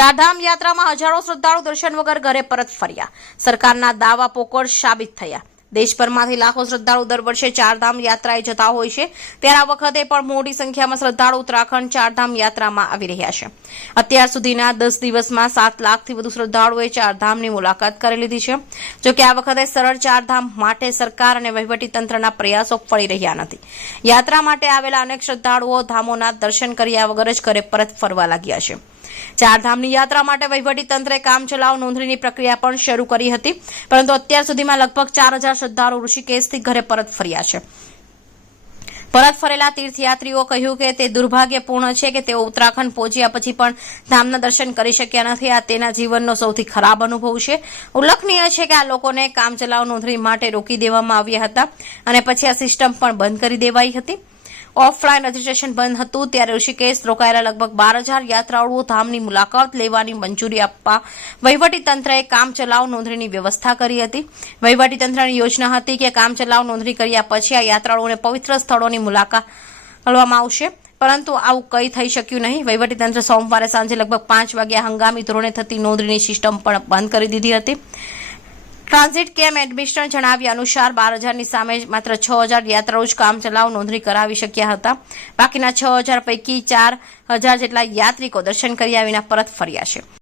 ચારધામ યાત્રામાં હજારો શ્રદ્ધાળુ દર્શન વગર ઘરે પરત ફર્યા. સરકારના દાવા પોકળ સાબિત થયા. દેશભરમાંથી લાખો શ્રદ્ધાળુ દર વર્ષે ચારધામ યાત્રાએ જતા હોય છે. ત્યારે આ વખતે પણ મોટી સંખ્યામાં શ્રદ્ધાળુ ઉત્તરાખંડ ચારધામ યાત્રામાં આવી રહ્યા છે. અત્યાર સુધીના દસ દિવસમાં સાત લાખથી વધુ શ્રદ્ધાળુઓએ ચારધામની મુલાકાત કરી લીધી છે. જોકે આ વખતે સરળ ચારધામ માટે સરકાર અને વહીવટીતંત્રના પ્રયાસો ફળી રહ્યા નથી. યાત્રા માટે આવેલા અનેક શ્રદ્ધાળુઓ ધામોના દર્શન કર્યા વગર જ ઘરે પરત ફરવા લાગ્યા છે. ચારધામની યાત્રા માટે વહીવટીતંત્રે કામચલાઉ નોંધણીની પ્રક્રિયા પણ શરૂ કરી હતી. પરંતુ અત્યાર સુધીમાં લગભગ ચાર હજાર શ્રદ્ધાળુ ઋષિકેશથી ઘરે પરત ફર્યા છે. પરત ફરેલા તીર્થયાત્રીઓ કહ્યું કે તે દુર્ભાગ્યપૂર્ણ છે કે તેઓ ઉત્તરાખંડ પહોંચ્યા પછી પણ ધામના દર્શન કરી શક્યા નથી. આ તેના જીવનનો સૌથી ખરાબ અનુભવ છે. ઉલ્લેખનીય છે કે આ લોકોને કામચલાઉ નોંધણી માટે રોકી દેવામાં આવ્યા હતા અને પછી આ સિસ્ટમ પણ બંધ કરી દેવાઈ હતી. ઓફલાઈન રજીસ્ટ્રેશન બંધ હતું. ત્યારે ઋષિકેશ રોકાયેલા લગભગ બાર હજાર યાત્રાળુઓ ધામની મુલાકાત લેવાની મંજૂરી આપવા વહીવટીતંત્રએ કામચલાઉ નોંધણીની વ્યવસ્થા કરી હતી. વહીવટીતંત્રની યોજના હતી કે કામચલાઉ નોંધણી કર્યા પછી આ યાત્રાળુઓને પવિત્ર સ્થળોની મુલાકાત કરવામાં આવશે. પરંતુ આવું કંઈ થઈ શક્યું નહીં. વહીવટીતંત્ર સોમવારે સાંજે લગભગ પાંચ વાગ્યા હંગામી ધોરણે થતી નોંધણીની સિસ્ટમ પણ બંધ કરી દીધી હતી. ટ્રાન્ઝિટ કેમ એડમિશન જણાવ્યા અનુસાર બાર હજારની સામે માત્ર છ હજાર યાત્રાઓ જ કામ ચલાવ નોંધણી કરાવી શક્યા હતા. બાકીના છ હજાર પૈકી ચાર હજાર જેટલા યાત્રિકો દર્શન કર્યા વિના પરત ફર્યા છે.